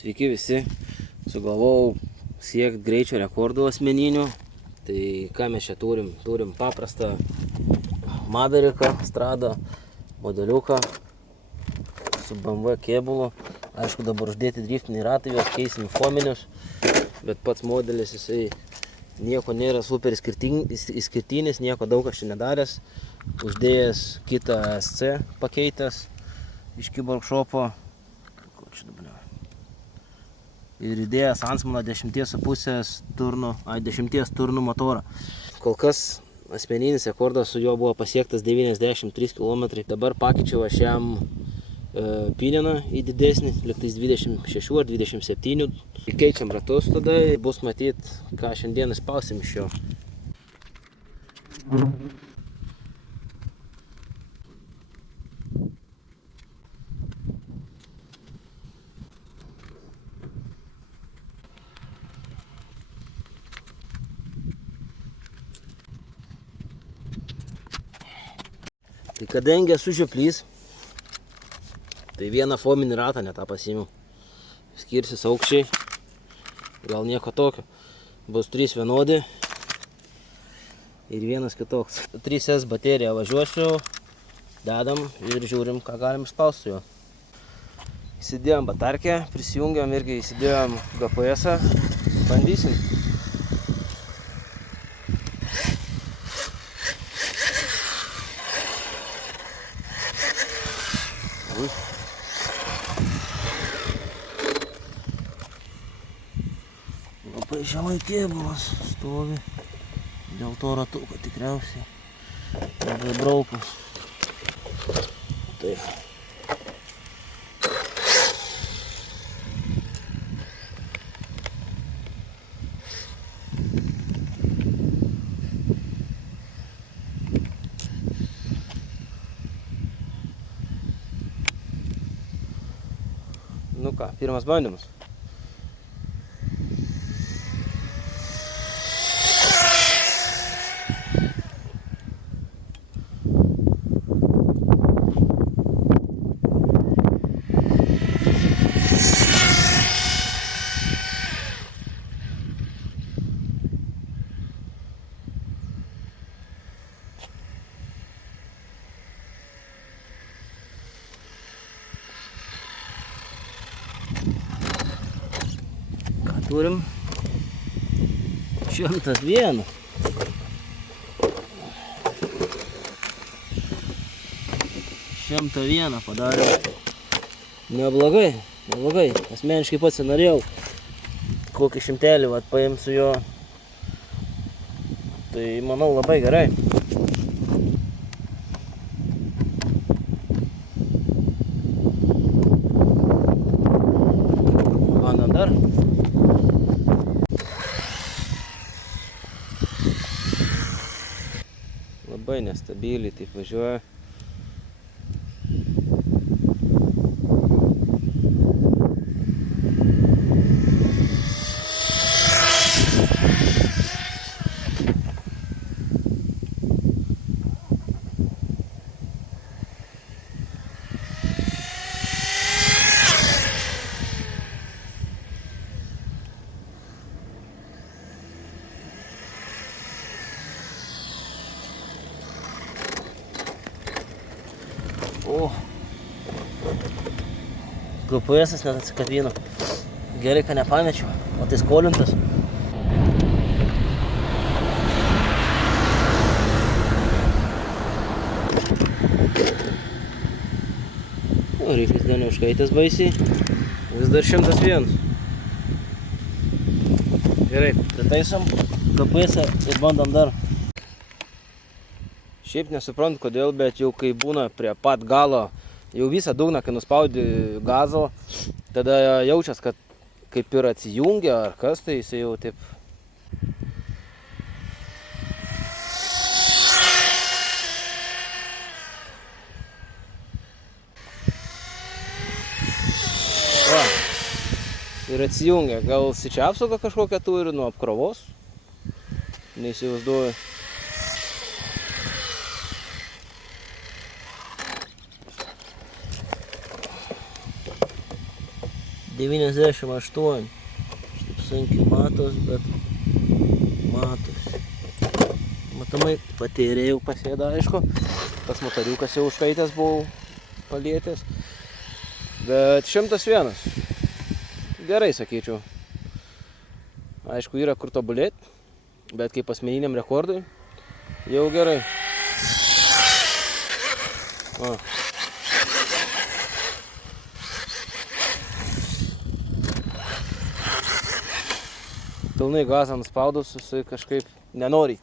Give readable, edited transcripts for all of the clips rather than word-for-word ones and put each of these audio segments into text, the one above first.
Sveiki visi, sugalvojau siekti greičio rekordų asmeninių. Tai ką mes čia turim? Turim paprastą Maveriką, Strada modeliuką su BMW kėbulu. Aišku, dabar uždėti driftiniai ratai, juos keisim fominius, bet pats modelis jisai nieko nėra super išskirtinis, nieko daug aš čia nedaręs. Uždėjęs kitą SC pakeitęs iš Kiborgšopo. Ir įdėjęs Ansmaną 10,5 turnų motorą. Kol kas asmeninis rekordas su juo buvo pasiektas 93 km. Dabar pakeičiau aš jam pininą į didesnį, liktais 26 ar 27. Keičiam ratus tada, bus matyt, ką šiandien išspausim iš jo. Tai kadangi esu žioplys, tai vieną fominį ratą netą pasiėmiau. Skirsis aukščiai, gal nieko tokio. Bus 3 vienodi ir vienas kitoks. 3S bateriją važiuosiu, dedam ir žiūrim, ką galim išspausti su juo. Įsidėjom batarkę, prisijungiam irgi įsidėjom GPS-ą, bandysim. Labai žemai kėbulas stovi, dėl to ratuko tikriausiai labai braukus. Tai. Nu ką, pirmas bandymas. Turim 101. Padarėm. Neblogai. Asmeniškai pats norėjau kokį šimtelį paimti su jo. Tai manau labai gerai. Bandom dar. Labai nestabiliai taip važiuoja. O, GPS-as net atsikabino. Gerai, kad nepamečiau, o tai skolintas. Variklis dar neužkaitęs baisiai. Vis dar 101. Gerai, pritaisom GPS-ą ir bandom dar. Šiaip nesuprantu kodėl, bet jau kai būna prie pat galo, jau visą dugną, kai nuspaudi gazą, tada jaučias, kad kaip ir atsijungia ar kas, tai jisai jau taip. Va, ir atsijungia. Gal sičia apsauga kažkokią turi nuo apkrovos? Neįsivaizduoju. 98. Štaip sunkiai matos, bet matos. Matomai patėrė jau pasėda, aišku. Tas motoriukas jau užkaitęs buvau palietęs. Bet 101. Gerai, sakyčiau. Aišku, yra kur tobulėti, bet kaip asmeniniam rekordui, jau gerai. O. Pilnai gazą nuspaudus, jisai kažkaip nenori.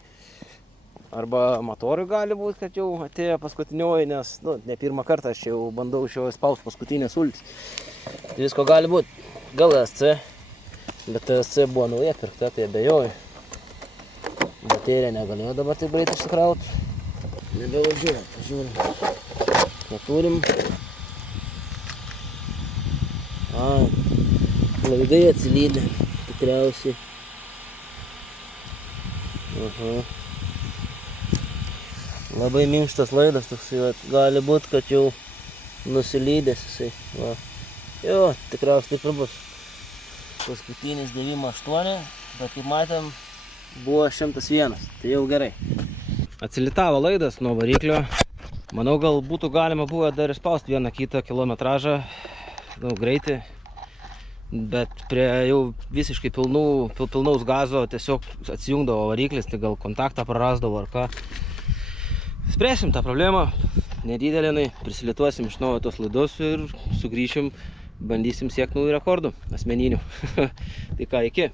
Arba motoriui gali būti, kad jau atėjo paskutinioji, nes ne pirmą kartą aš jau bandau iš jo spaust paskutinės sultis. Tai visko gali būti. Gal SC, bet SC buvo nauja pirkta, tai abejoju. Baterija negalėjo dabar taip greit išsikrauti. Nebevažiuoja, pažiūrim. Neturim. Laidai atsilydę, tikriausiai. Aha. Labai minkštas laidas toksai, gali būt, kad jau nusilydęs jisai. Va. Jo, tikriausiai taip ir bus. Paskutinis 98, bet kaip matėm, buvo 101, tai jau gerai. Atsilitavo laidas nuo variklio. Manau, gal būtų galima buvo dar išspausti vieną kitą kilometražą, greitį. Bet prie jau visiškai pilnaus gazo tiesiog atsijungdavo variklis, tai gal kontaktą prarasdavo ar ką. Spręsim tą problemą, nedidelį, prisilituosim iš naujo tos laidus ir sugrįšim, bandysim siekti naujų rekordų asmeninių. Tai ką, iki.